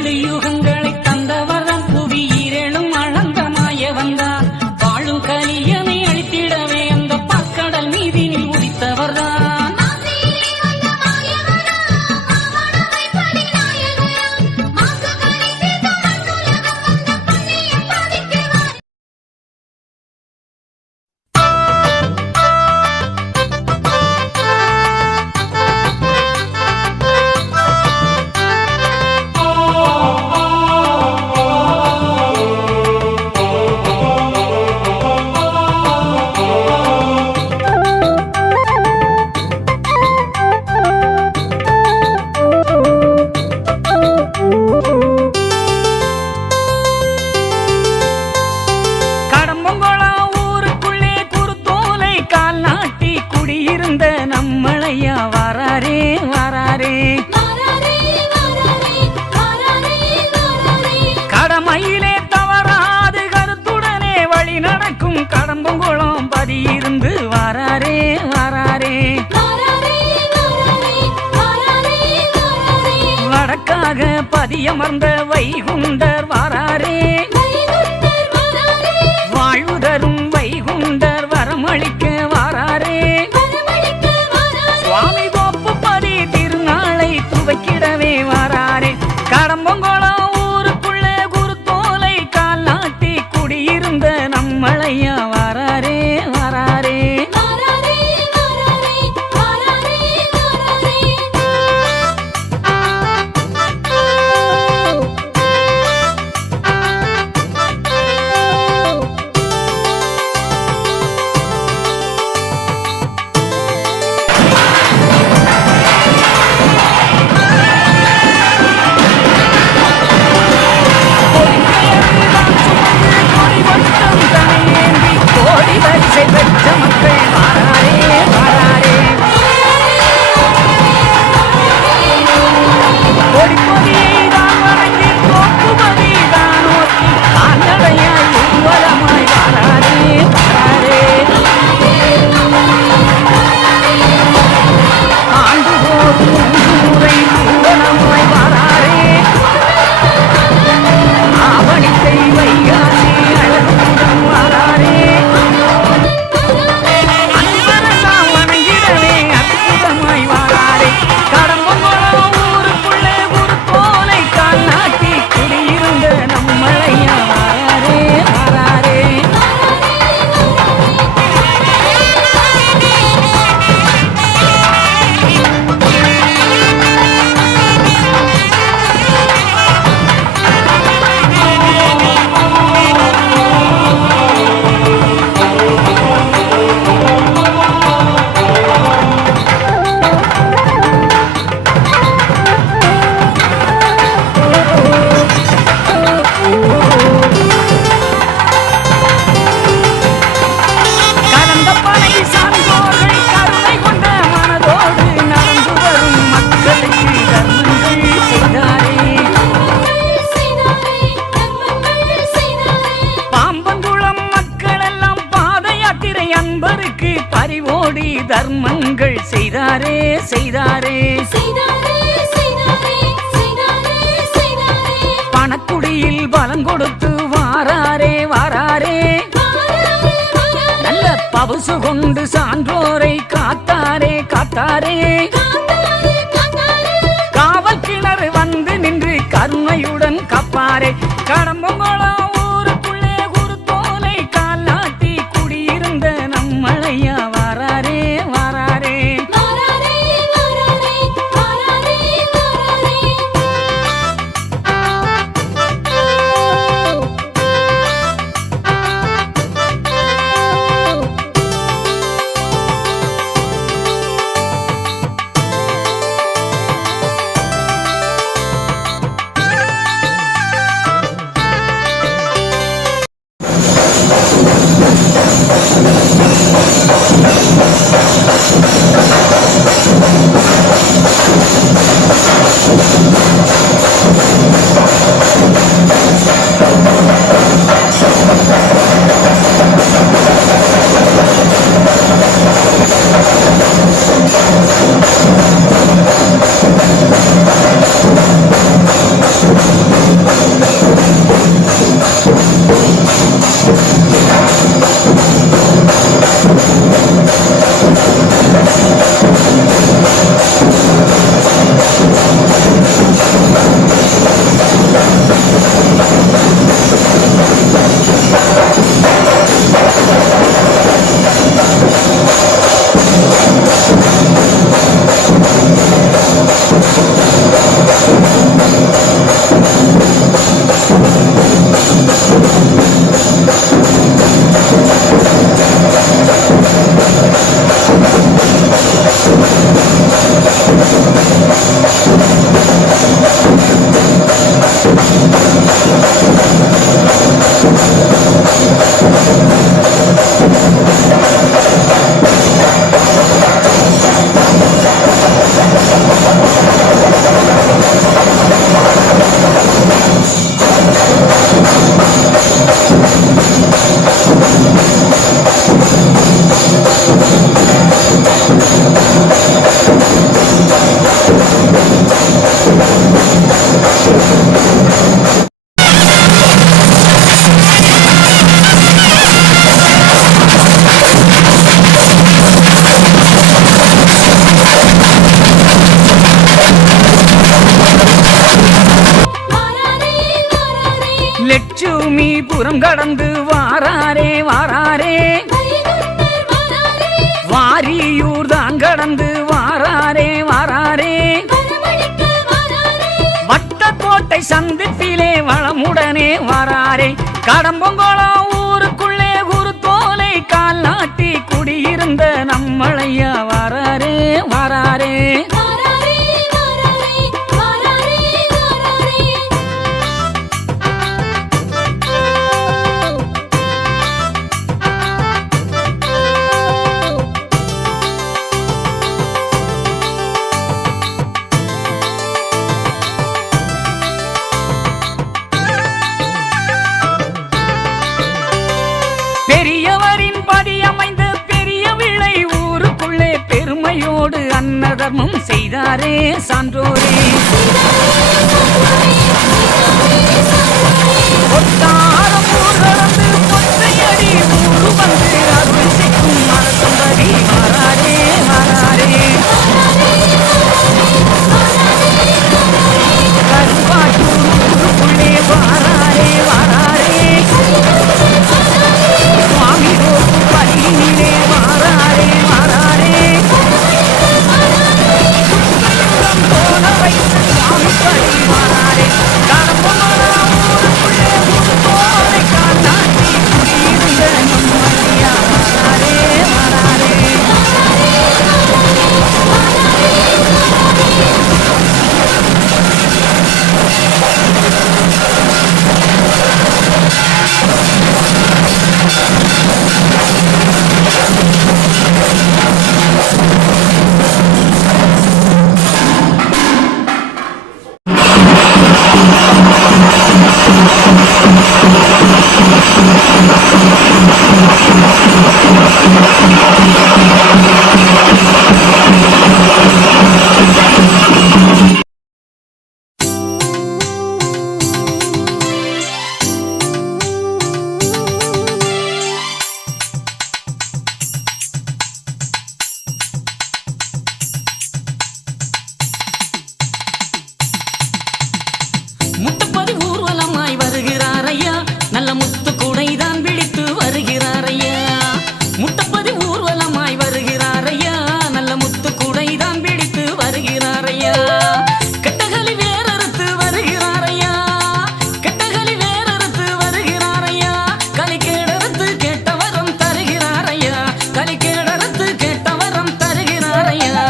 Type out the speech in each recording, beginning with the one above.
ஏழு யுகங்களை தந்தவர்தான் புவி ஈரேழும் அளந்த மாயவன்தான் வாழும் கலியனை அழித்திடவே அந்த பற்கடல் மீதினில் உதித்தவர்தான் கடமையிலே தவறாது கருத்துடனே வழி நடக்கும் கடம்பங்குளம் பதியிருந்து வாராரே வாராரே வடக்காக பதியமர்ந்த வைகுண்டர் வாராரே வாழ்வு தரும் வைகுண்டர் வரமளிக்க வாராரே சுவாமி கோப்புப்பதி திருநாளை துவக்கிடவே வாராரே கடம்பங்குளம் ஊருக்குள்ளே குருத்தோலை கால் நாட்டி குடியிருந்த நம்மளையா வாராரே வாராரே பெற்ற மக்கள் வாராரே வாராரே கொடிப்பொதியை தான் வணங்கி தோப்புபதி தான் நோக்கி கால்நடையாய் ஊர்வலமாய் வாராரே வாராரே ஆண்டுதோறும் முறை ஊர்வலமாய் வாராரே ஆவணித்தை வைகாசி அழகுடன் வாராரே பறிவோடி தர்மங்கள் செய்தாரே செய்தாரே பணக்குடியில் பலம் கொடுத்து வாராரே வாராரே நல்ல பவுசு கொண்டு சான்றோரை காத்தாரே காத்தாரே காவல் கிணறு வந்து நின்று கருணையுடன் காப்பாரே கடம்பங்குளம் ஊருக்குள்ளே குருத்தோலை கால் நாட்டி குடியிருந்த நம்மளையா வாராரே வாராரே லட்சுமி புறம் கடந்து வாராரே வாராரே வாரியூர் தான் கடந்து வாராரே வாராரே வட்டக்கோட்டை சந்திப்பிலே வளமுடனே வாராரே கடம்பங்குளம் ஊருக்குள்ளே குருத்தோலை கால் நாட்டி குடியிருந்த நம்மளையா வாராரே வாராரே பெரியவரின் பதியமைந்த பெரிய விளை ஊருக்குள்ளே பெருமையோடு அன்னதர்மம் செய்தாரே சான்றோரே ஒட்டாரம் ஊர் கடந்து பொற்றையடி ஊரு வந்து அருள் செய்யும் அரசம்பதி வாராரே வாராரே கருப்பாட்டூர் ஊருக்குள்ளே வாராரே வாராரே சுவாமி ரோப்பு பள்ளியிலே வாராரே வாராரே சுத்தம் போல வைத்து சுவாமி பள்ளி வாராரே கடம்பங்குளம் ஊருக்குள்ளே குருத்தோலை கால் நாட்டி குடியிருந்த நம்மளையா வாராரே வாராரே முத்தப்பதி ஊர்வலமாய் வருகிறார் ஐயா நல்ல முத்து கூடைதான் பிடித்து வருகிறார் ஐயா முத்தப்பதி ஊர்வலமாய் வருகிறார் ஐயா நல்ல முத்து கூடைதான் பிடித்து வருகிறார் ஐயா கெட்டகளி வேறறுத்து வருகிறார் ஐயா கெட்டகளி வேறறுத்து வருகிறார் ஐயா கலிக்கேடறுத்து கேட்டவரம் தருகிறார் ஐயா கலிக்கேடறுத்து கேட்டவரம் தருகிறார் ஐயா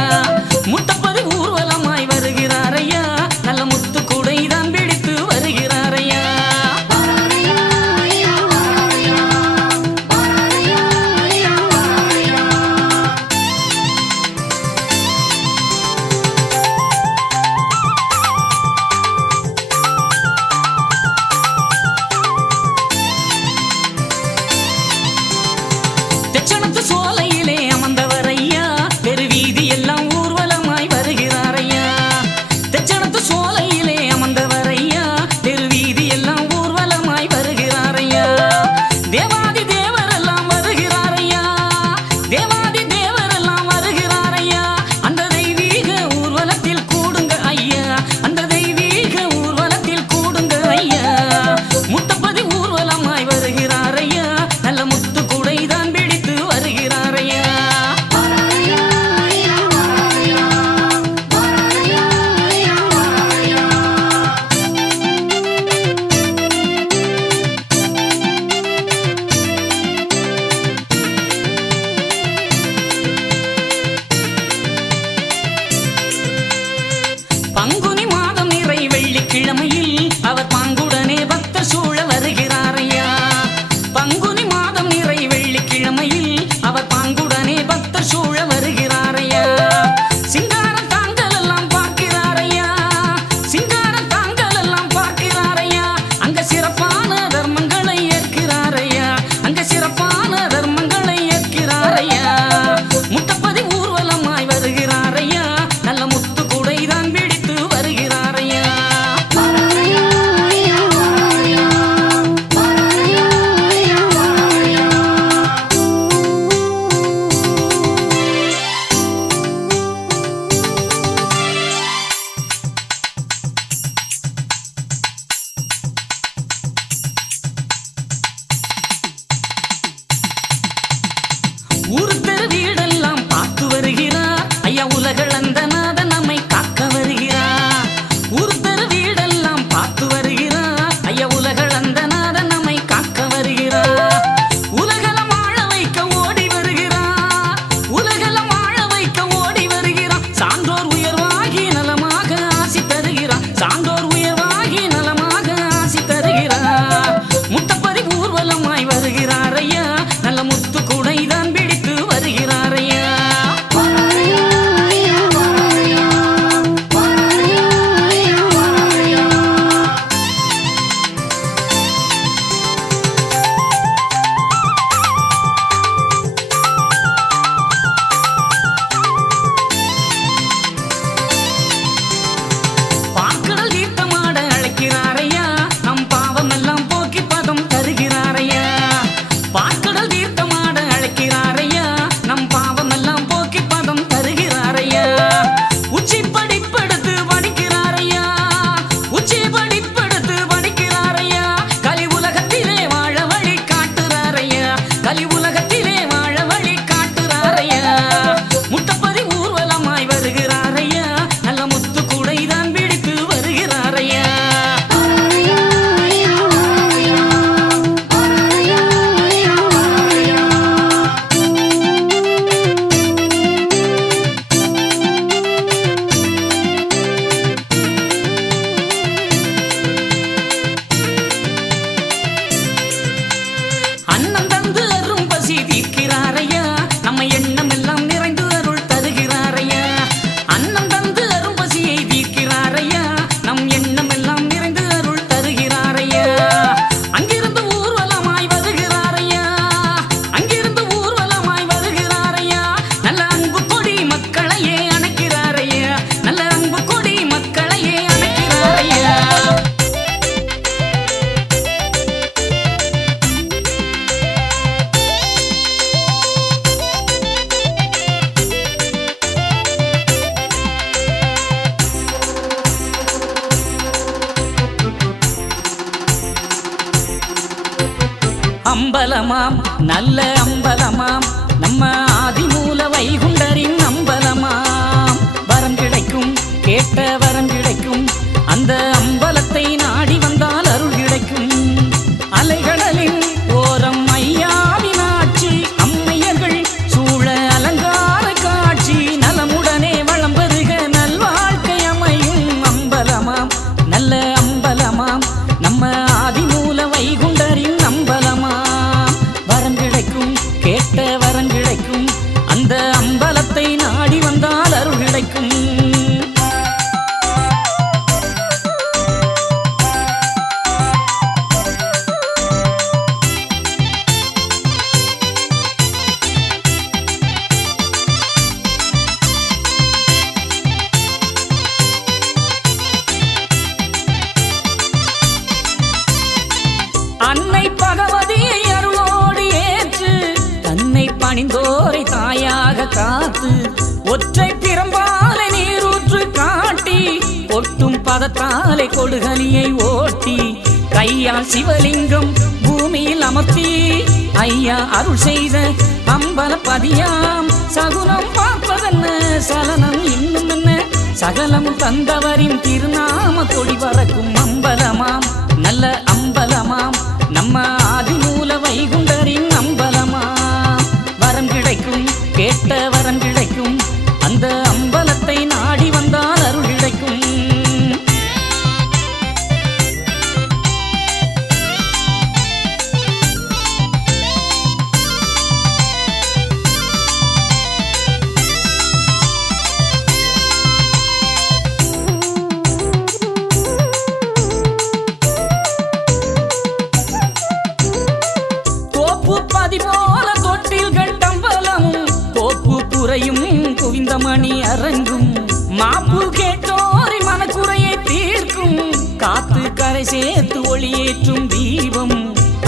முத்தப்பதி ஊர்வலமாய் வருகிறார் ஐயா நல்ல முத்து கூடைதான் பிடித்து வருகிறார் ஐயா அம்பலமாம் நல்ல அம்பலமாம் நம்ம ஆதிமூல வைகுண்டரின் அம்பலமாம். வரம் கிடைக்கும் கேட்ட வரம் கிடைக்கும் அந்த அம்பலத்தை நாடி வந்தால் அருள் கிடைக்கும். அலைகடலின் ஓரம் ஐயாவின் ஆட்சி அம்மையர்கள் சூழ அலங்கார காட்சி நலமுடனே வளம் பெருக நல்வாழ்க்கை அமையும். அம்பலமாம் நல்ல அம்பலமாம் நம்ம ஆதிமூல வைகுண்டரின் அம்பலமாம். வரம் கிடைக்கும் கேட்ட வரம் கிடைக்கும் அந்த அம்பலத்தை நாடி வந்தால் அருள் கிடைக்கும். அன்னை பகவதியை அருளோடு ஏற்று தன்னை பணிந்தோரை தாயாக காத்து ஒற்றை பிரம்பாலை நீரூற்று காட்டி ஒட்டும் பதத்தாலை கொடுகலியை ஓட்டி கையால் சிவலிங்கம் பூமியில் அமர்த்தி ஐயா அருள் செய்த அம்பலப்பதியாம். சகுனம் பார்ப்பதென்ன சலனம் இன்னும் என்ன சகலம் தந்தவரின் திருநாம கொடி பறக்கும். அம்பலமாம் நல்ல அம்பலமாம் நம்ம ஆதிமூல வைகுண்டரின் அம்பலமாம். வரம் கிடைக்கும் கேட்ட வரம் கிடைக்கும் அந்த அம்பலத்தை நாடி வந்தால் அருள் கிடைக்கும். பதிபோல தொட்டில் கட்டம்பலமும் கோப்பு புறையும் குவிந்த மணி அரங்கும் மாப்பு கேட்டோரை மனக்குறையை தீர்க்கும் காத்து கரை சேர்த்து ஒளியேற்றும் தீபம்.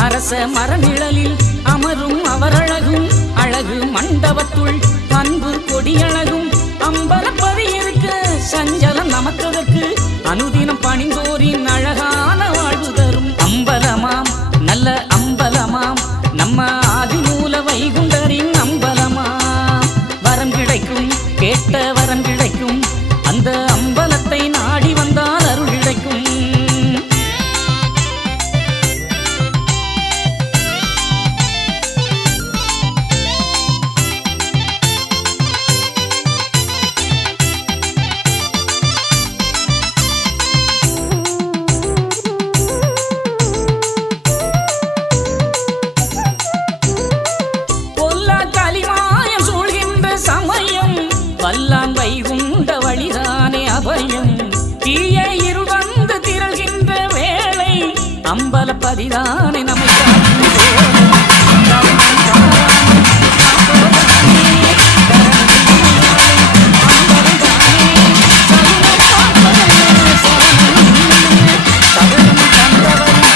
அரச மரநிழலில் அமரும் அவரழகும் அழகு மண்டபத்துள் அன்பு கொடியழகும் அம்பலப்பதி இருக்க சஞ்சலம் நமக்கதற்கு அனுதினம் பணிந்தோரின் அழகான வாழ்வு தரும். அம்பலமாம் நல்ல அம்பலமாம் நம்ம ஆதிமூல வைகுண்டரின் அம்பலமாம். வரம் கிடைக்கும் கேட்ட வரம் கிடைக்கும் அந்த அம்பலத்தை நாடி வந்தால் அருள் கிடைக்கும். வல்லான் வைகுண்ட வழிதானே அபயம் தீய இருள் வந்து திரள்கின்ற வேளை அம்பலப்பதிதானே நம்மை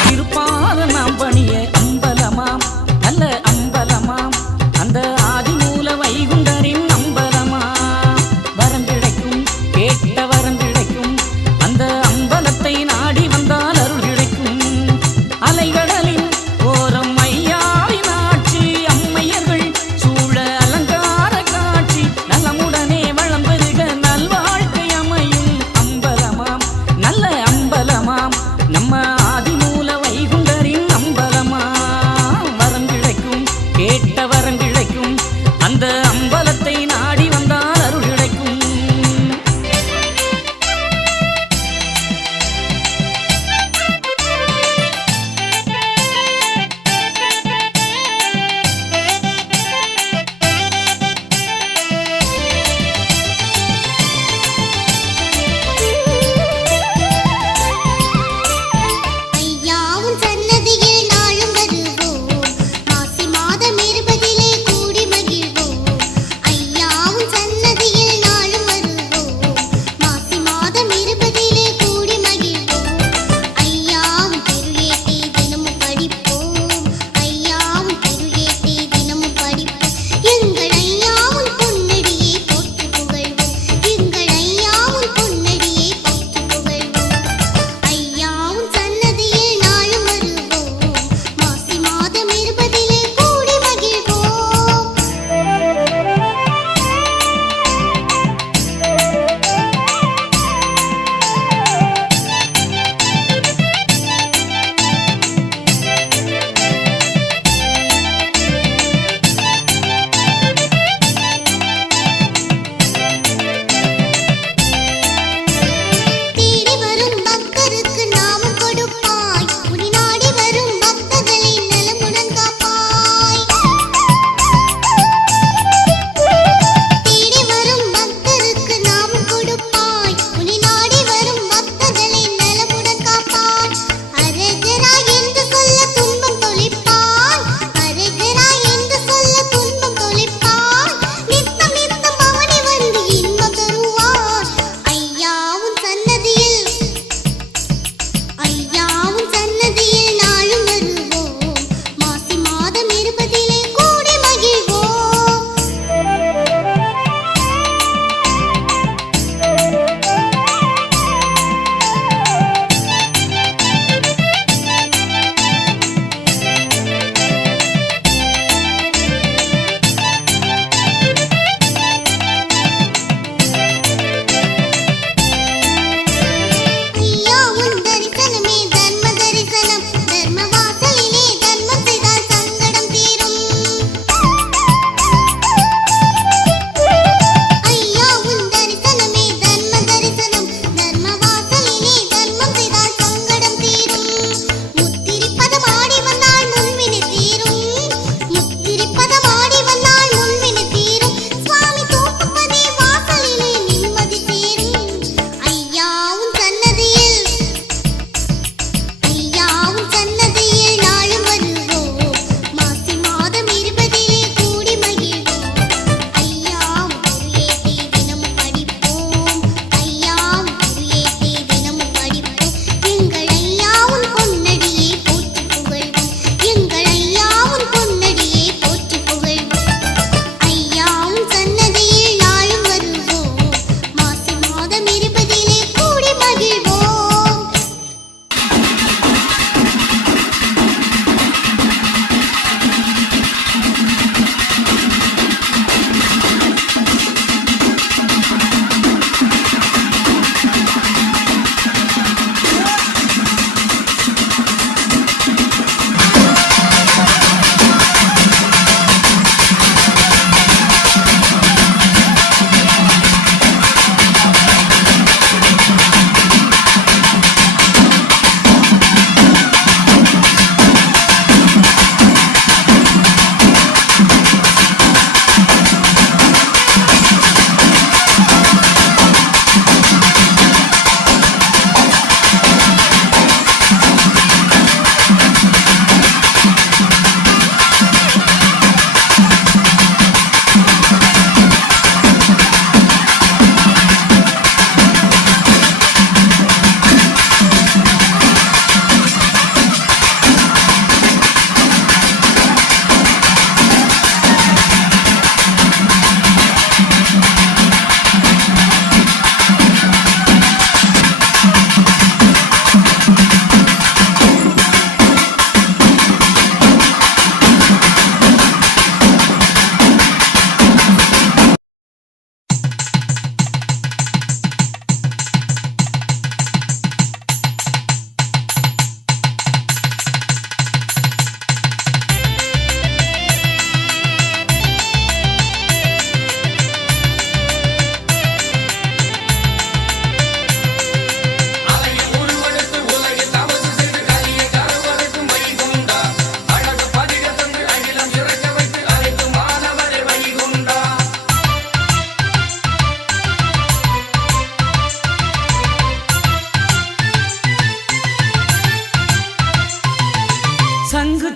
திருப்பாத நாம் பணிய அம்பலமாம் நல்ல அம்பலமாம் அந்த ஆதிமூல வைகுண்டரின் அந்த அம்பலத்தை நாடி வந்தால் அருள் கிடைக்கும். அலைகடலின்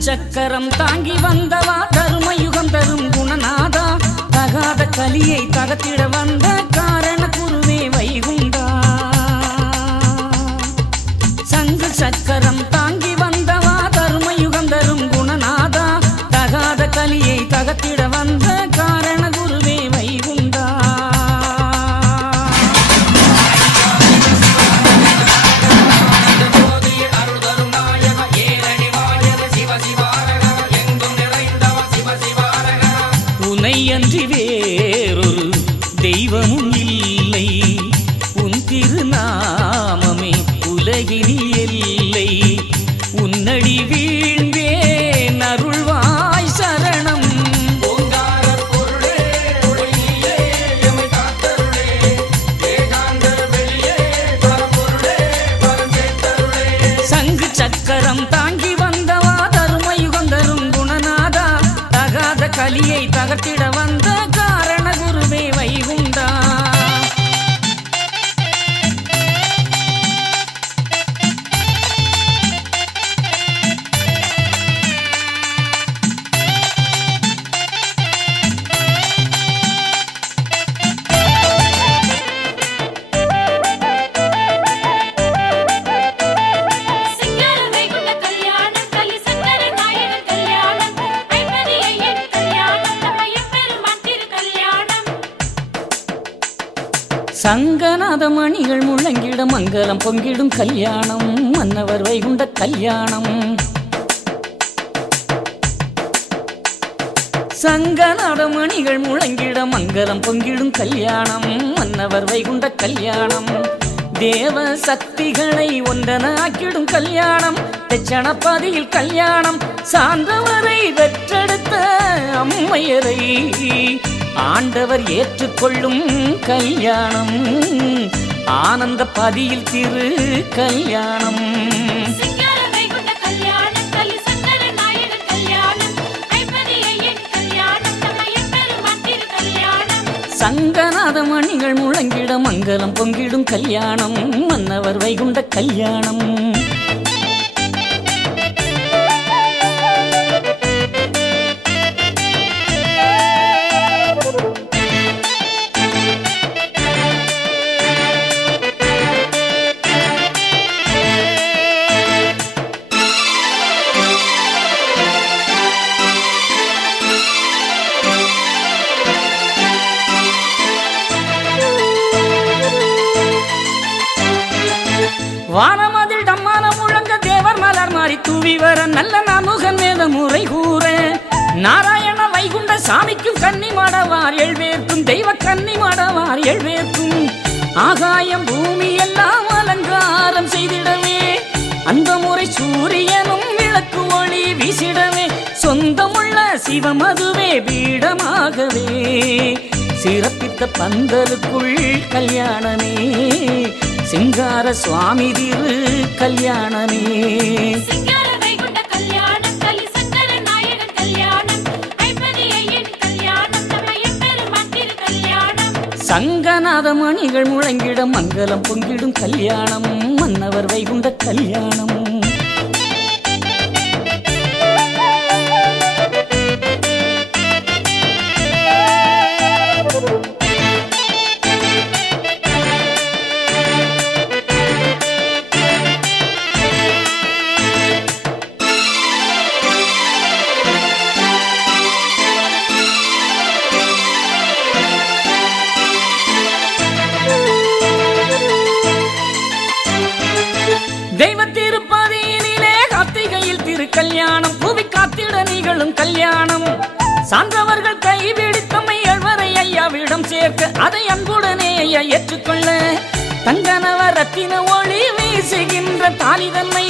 சக்கரம் தாங்கி வந்தவா தருமயுகம் தரும் குணநாதா தகாத கலியை தகத்திட வந்த காரண குருவே வைகுண்டா சங்கு சக்கரம் தாங்கி வந்தவா தருமயுகம் தரும் குணநாதா தகாத கலியை தகத்திட வந்த காரண குருவே வைகுண்டா உன்னையன்றி வேறொரு தெய்வமும் இல்லை உன் திருநாமமே உலகினில் எல்லை உன்னடி வீழ்ந்தேன் அருள்வாய் சரணம் சங்கு சக்கரம் தாங்கி வந்தவா தருமயுகம் தரும் குணநாதா தகாத கலியை தகர்த்திட வந்த காரண குருவே வைகுண்டா சங்கநாத மணிகள் முழங்கிட மங்களம் பொங்கிடும் கல்யாணம் மன்னவர் வைகுண்ட கல்யாணம் சங்கநாத மணிகள் முழங்கிட மங்களம் பொங்கிடும் கல்யாணம் மன்னவர் வைகுண்ட கல்யாணம் தேவ சக்திகளை ஒன்றனாக்கிடும் கல்யாணம் தெச்சணப்பதியில் கல்யாணம் சார்ந்தவரை வெற்றெடுத்த அம்மையரை ஆண்டவர் ஏற்றுக்கொள்ளும் கல்யாணம் ஆனந்த பதியில் திரு கல்யாணம் சங்கநாத மணிகள் முழங்கிட மங்களம் பொங்கிடும் கல்யாணம் மன்னவர் வைகுண்ட கல்யாணம் வானமதில் டம்மான முழங்க தேவர் மலர் மாறி தூவி வர நல்ல நாமுகன் வேத முறை கூற நாராயண வைகுண்ட சாமிக்கும் கன்னி மாடவார் எழுவேற்கும் தெய்வ கன்னி மாடவார் எழுவேற்கும் ஆகாயம் பூமி எல்லாம் அலங்காரம் செய்திடவே அந்த முறை சூரியனும் விளக்கு ஒளி வீசிடவே சொந்தமுள்ள சிவமதுவே பீடமாகவே சிறப்பித்த பந்தலுக்குள் கல்யாணமே சிங்கார சுவாமி திரு கல்யாணமே சங்கநாத மணிகள் முழங்கிட மங்களம் பொங்கிடும் கல்யாணம் மன்னவர் வைகுண்ட கல்யாணம் கல்யாணம் புவி காத்திட நிகழும் கல்யாணம் சான்றவர்கள் கைபிடித்தம்மை எழுவரை ஐயாவிடம் சேர்க்க அதை அன்புடனே ஐயா ஏற்றுக்கொள்ள தங்கனவ ரத்தின ஒளி வீசுகின்ற தாலி தன்மை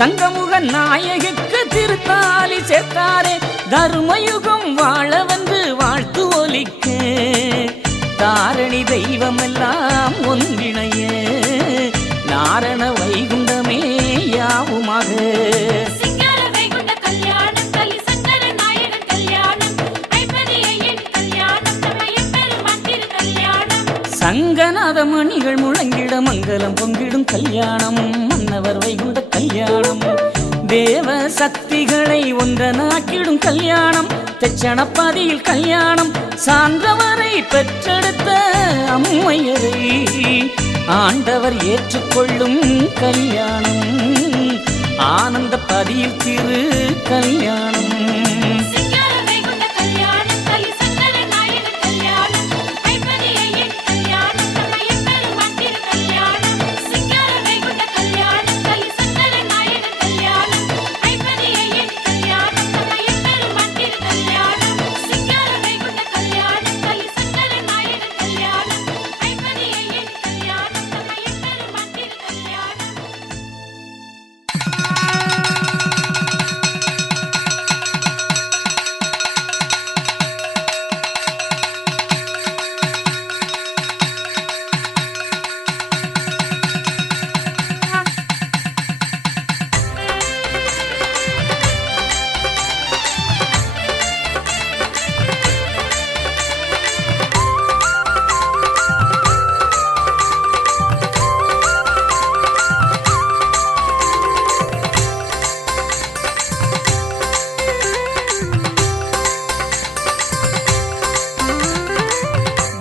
தங்கமுக நாயகிக்கு திருத்தாலி சேர்த்தாரே தருமயுகம் வாழ வந்து வாழ்த்து ஒலிக்க தாரணி தெய்வம் எல்லாம் ஒன்றிணைய நாரண வைகுண்டமே யாவுமாக சங்கநாத மணிகள் முழங்கிட மங்களம் பொங்கிடும் கல்யாணம் மன்னவர் வைகுண்ட கல்யாணம் தேவ சக்திகளை ஒன்றனாக்கிடும் கல்யாணம், தெச்சணப்பதியில் கல்யாணம், சான்றவரை பெற்றெடுத்த அம்மையரை ஆண்டவர் ஏற்றுக்கொள்ளும் கல்யாணம், ஆனந்த பதியில் திரு கல்யாணம்.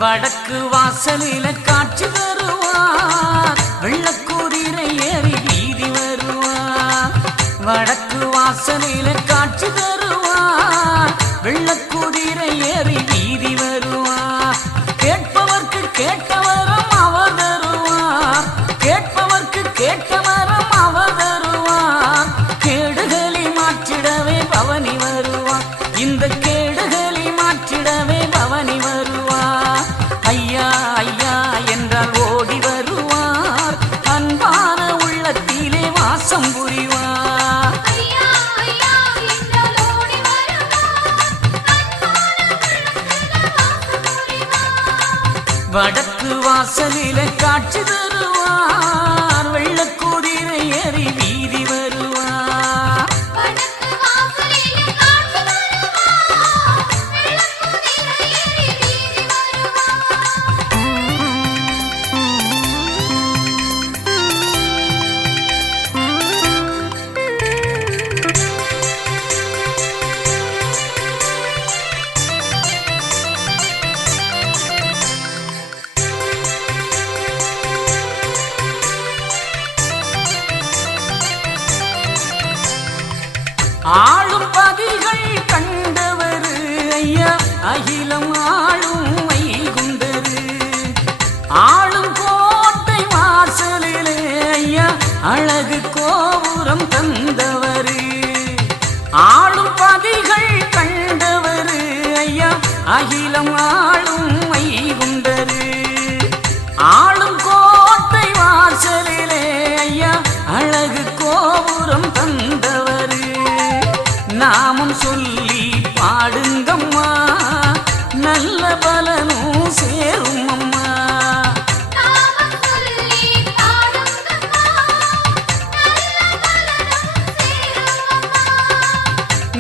வடக்கு வாசலில காட்சி தருவார், வெள்ளக்குதிரை ஏறி வீதி வருவார். வடக்கு வாசலில காட்சி தருவார், வெள்ளக்குதிரை ஏறி வீதி வருவார். கேட்பவர்க்கு கேட்டவரம் அவர் தருவார், கேட்பவர்க்கு கேட்டவரம் அவர் தருவார். கேடுகளை மாற்றிடவே பவனி வருவார், இந்த கேடுகளை மாற்றிடவே பவனி வருவார். ஐயா ஐயா என்றால் ஓடி வருவார், அன்பான உள்ளத்திலே வாசம் புரிவார். வடக்கு வாசலிலே காட்சி தருவார், வெள்ளக்குதிரை ஏறி வீதி வருவார். ஆளும் பதிகள் கண்டவர் ஐயா அகிலம் ஆளும் வைகுண்டரு, ஆளும் கோட்டை வாசலிலே ஐயா அழகு கோபுரம் தந்தவர். ஆளும் பதிகள் கண்டவர் ஐயா அகிலம் ஆளும் வைகுண்டரு, ஆளும் கோட்டை வாசலிலே ஐயா அழகு கோபுரம் தந்தவர். நாமம் சொல்லி பாடுங்கம்மா, நல்ல பலனும் சேரும் அம்மா.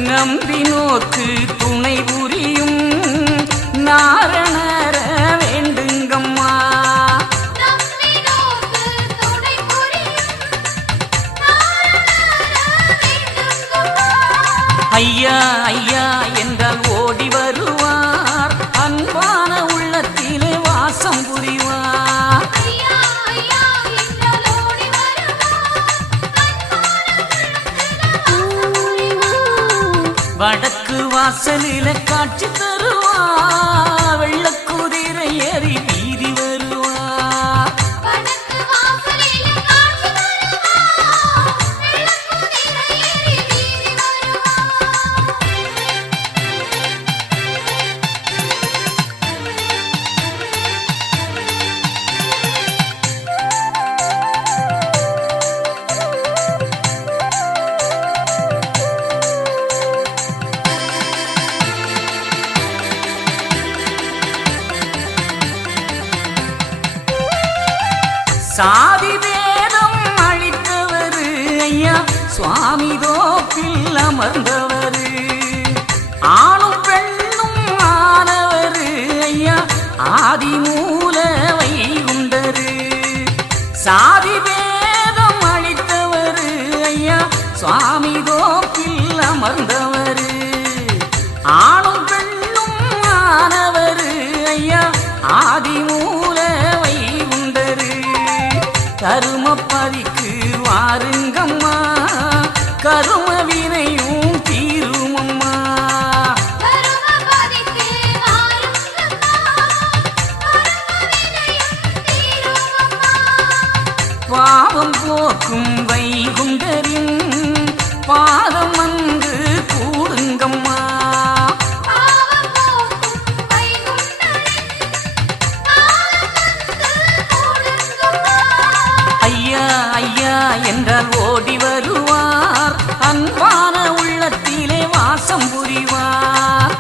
நம்பினோர்க்கு துணை புரியும் நாரணர வேண்டுங்கம்மா. ஐயா ஐயா என்றால் ஓடி வருவார், அன்பான உள்ளத்திலே வாசம் புரிவார். வடக்கு வாசலில காட்சி தருவார், வெள்ளக்குதிரை ஏறி வீதி வருவார். சாதி வேதம் அளித்தவர் ஐயா சுவாமி தோப்பில் அமர்ந்தவர், ஆணும் பெண்ணும் ஆனவர் ஐயா ஆதிமூல வைகுண்டரு. சாதி வேதம் அளித்தவர் ஐயா சுவாமி தோப்பில் அமர்ந்தவர் ஆணும் பெண்ணும் ஆனவர் ஐயா ஆதிமூல வைகுண்டரு கருமப்பதிக்கு வாருங்கம்மா கரும வினையும் தீருமம்மா பாவம் போக்கும் வைகுண்டரின் பாதம் வந்து கூடுங்கம்மா ஐயா ஐயா என்றால் ஓடி வருவார் அன்பான உள்ளத்திலே வாசம் புரிவார்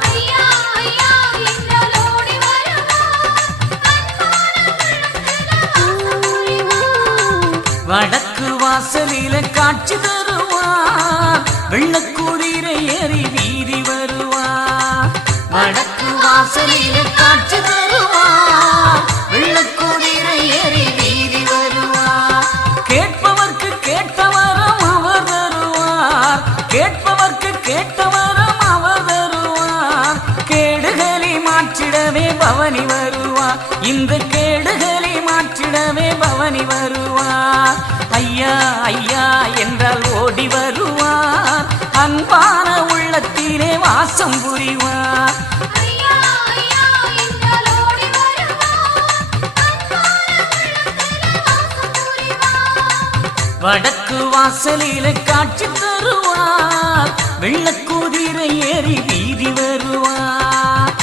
வடக்கு வாசலில காட்சி தருவார் வெள்ளக்குதிரை ஏறி வீதி வருவார் வடக்கு வாசலில காட்சி தருவார் வெள்ளக்குதிரை ஏறி வீதி வருவார் கேட்பவர்க்கு கேட்டவரம் அவர் தருவார் கேட்பவர்க்கு கேட்டவரம் அவர் தருவார் கேடுகளை மாற்றிடவே பவனி வருவார் இந்த கேடுகளை மாற்றிடவே பவனி வருவார் ஐயா ஐயா என்றால் ஓடி வருவார் அன்பான உள்ளத்திலே வாசம் புரிவார் வடக்கு வாசலில காட்சி தருவார் வெள்ளக்குதிரை ஏறி வீதி வருவார்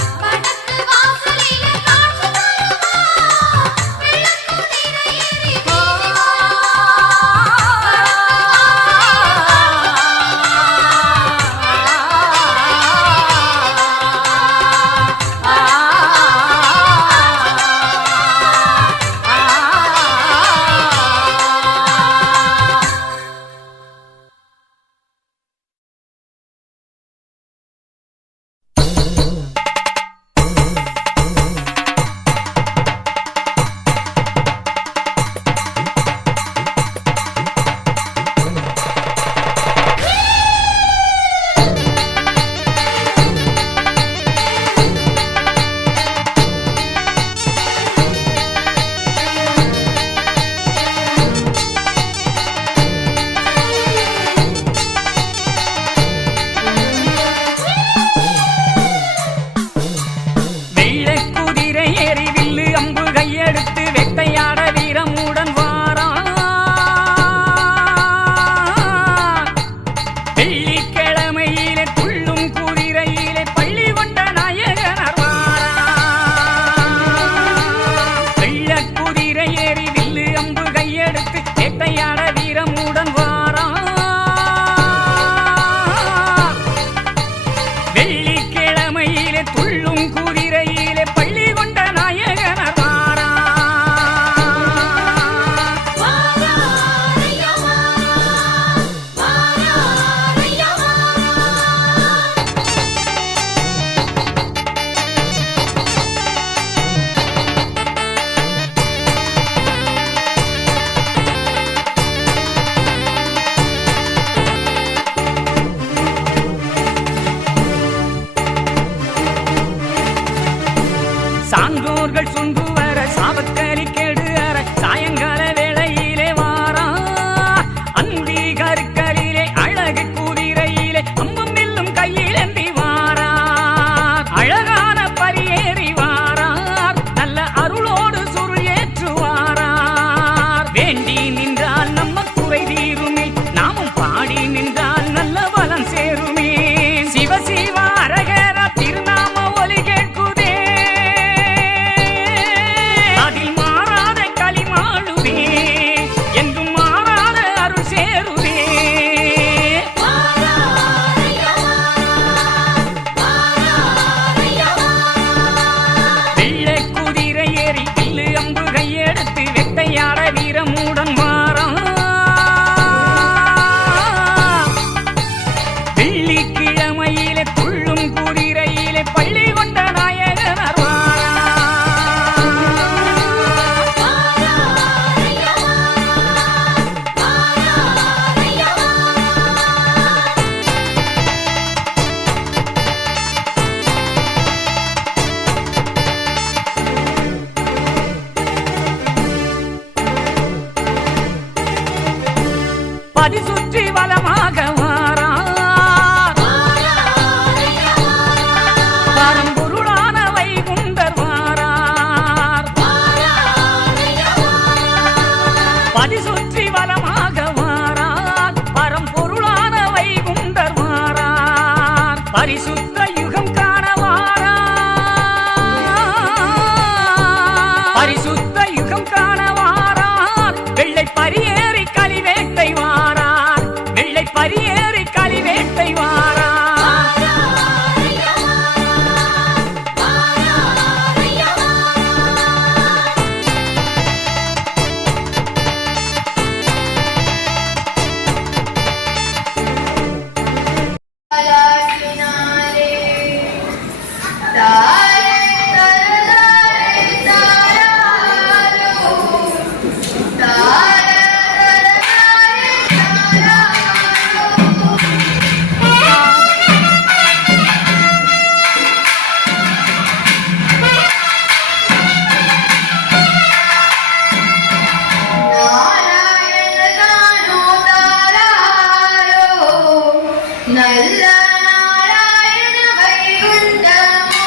நல்ல நாராயண வைகுண்டமோ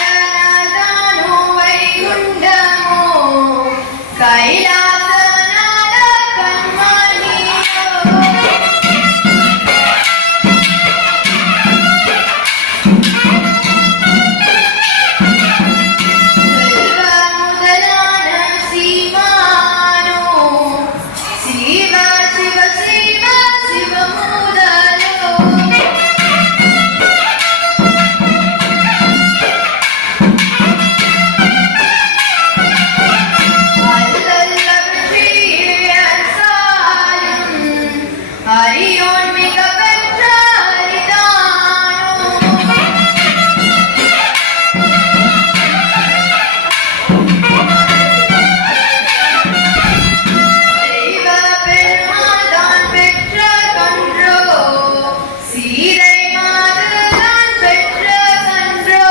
பாரநாதானோ வைகுண்டமோ கைலாசநாத கண்மணியோ ஹரியோன் மிக பெற்ற ஹரிதானோ தெய்வ பெருமாதான் பெற்ற கன்றோ சீதை மாதுதான் பெற்ற கன்றோ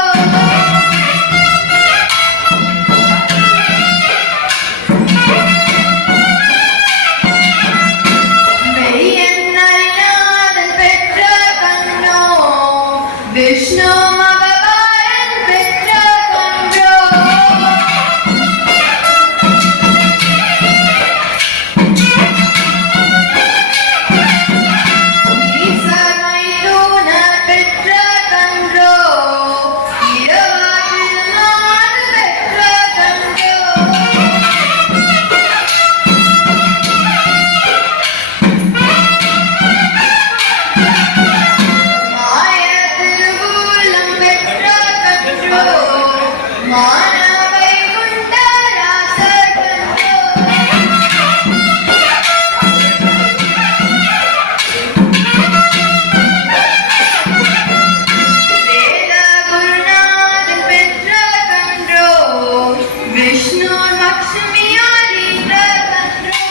மெய்யன்னரிநாதன் பெற்ற கன்றோ விஷ்ணு மகவாரன் பெற்ற கன்றோ ஈசர் மைத்துனர் பெற்ற கன்றோ இரவாற்றில் மாது பெற்ற கன்றோ மாயத்திருவுள்ளம் பெற்ற கன்றோ மானவை குண்ட ராசர் கன்றோ வேத குருநாதன் பெற்ற கன்றோ விஷ்ணு லக்ஷ்மியாரின்ற கன்றோ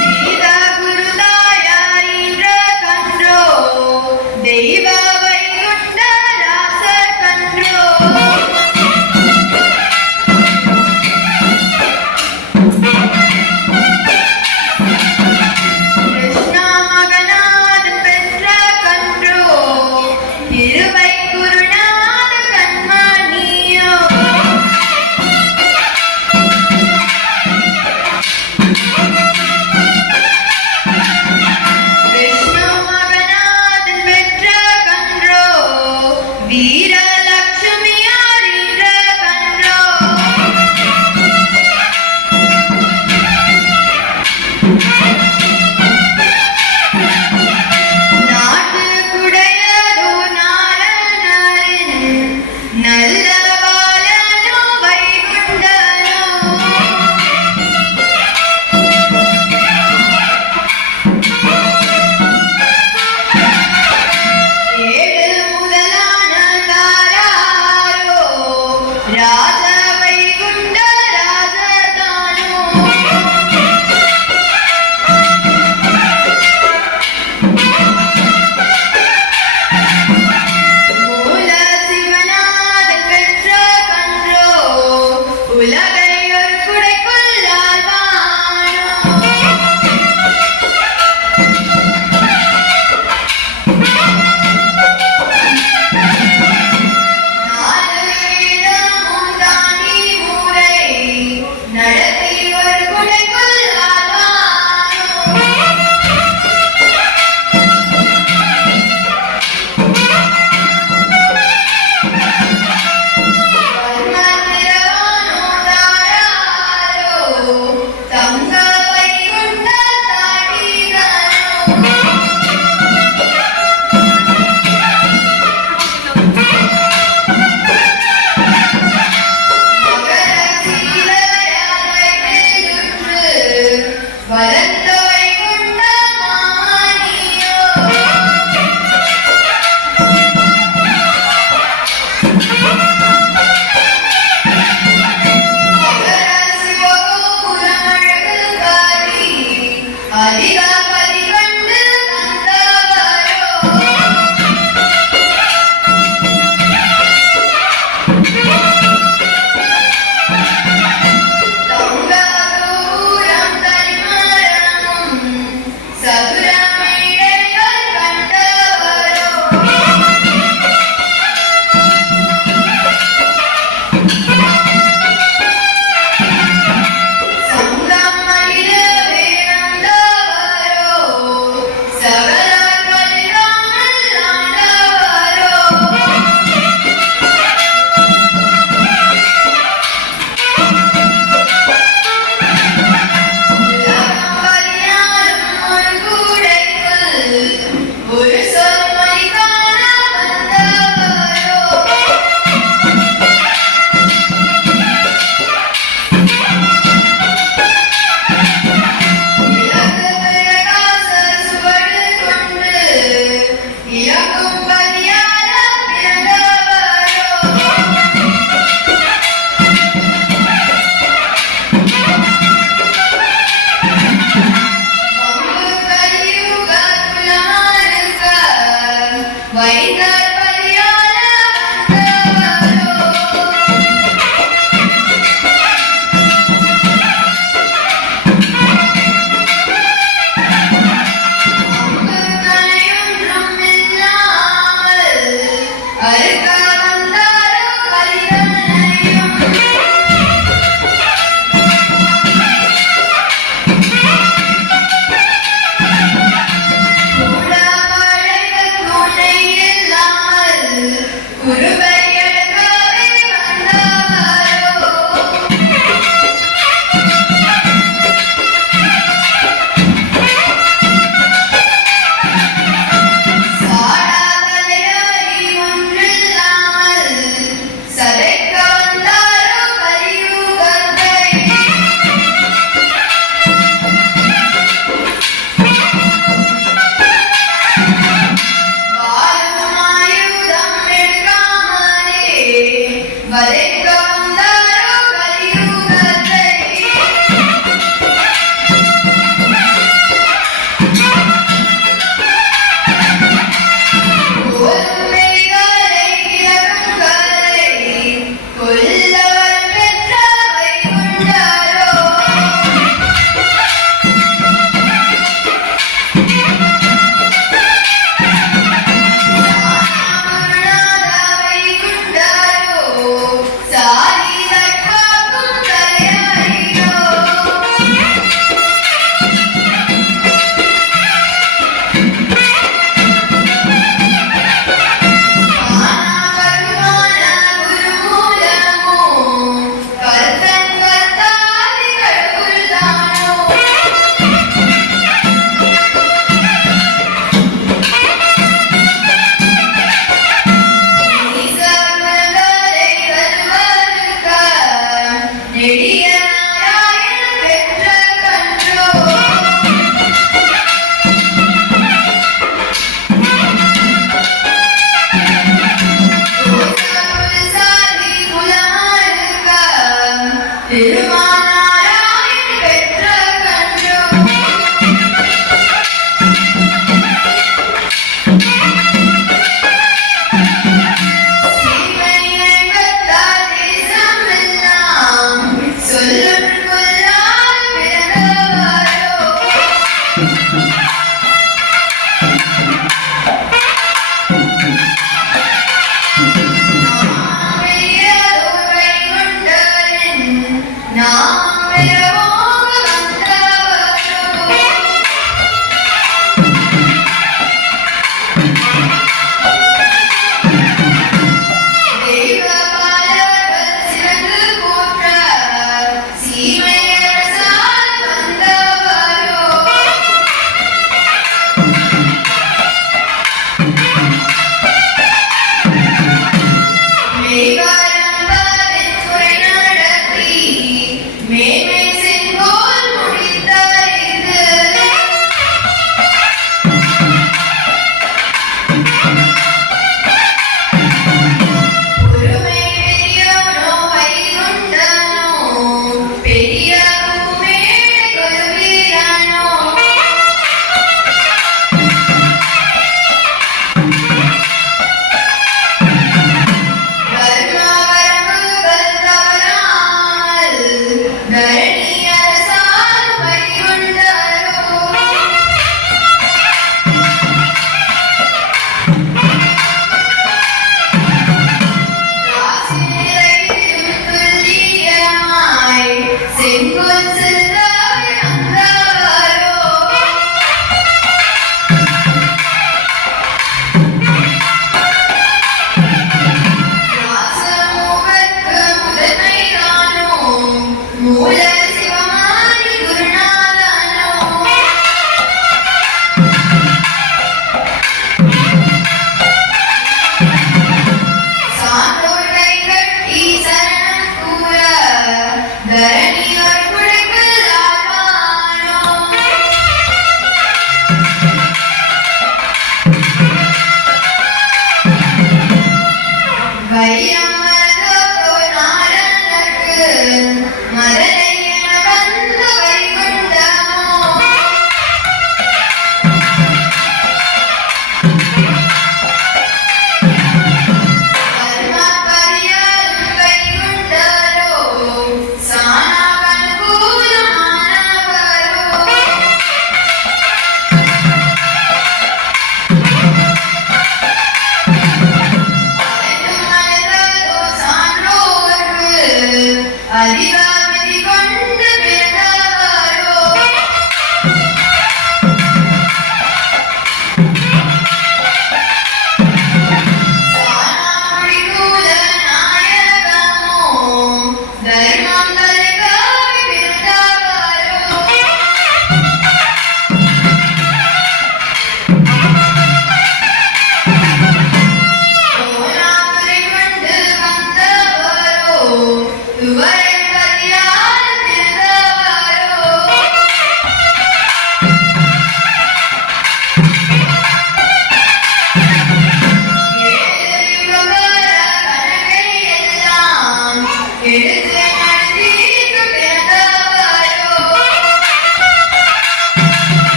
சீதா குருதாயாரி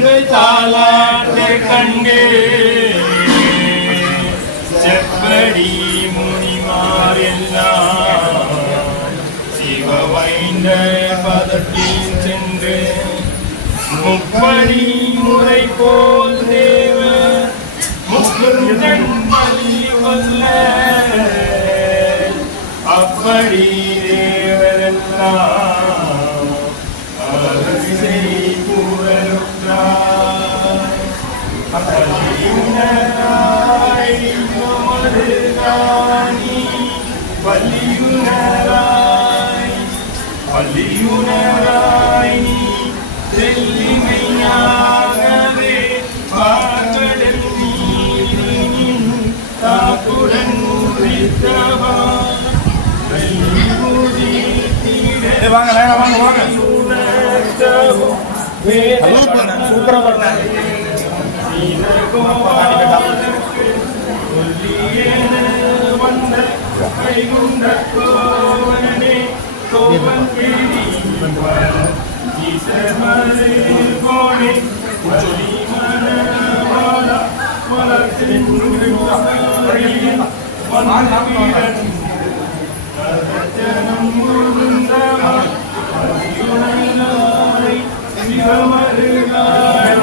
சேர்வை தாளாட்ட கண்டே செப்படி முனிமாரெல்லாம் சிவவைந்த பதத்தில் சென்று முப்படி முறை போல் தேவ முக்குந்தன் பலி வல்ல அப்படி தேவரெல்லாம் அவரிசை கூறலுற்றார் பலியுணராய் மருதானி பலியுணராய் பலியுணராய் நீ தெல்லிமையாகவே பாகடல் நீரின் தாக்குடன் உரித்தவா வாங்க வாங்க வாங்க சூப்பரா வந்த கைகுண்ட கோவனே கோவன் கேடி ஈசமரே கோணே சொல்லி மனவாள வளர்த்தின் வந்தவீரன் ஜனம் முருந்தமா யுணனாய் சிவமருளாய்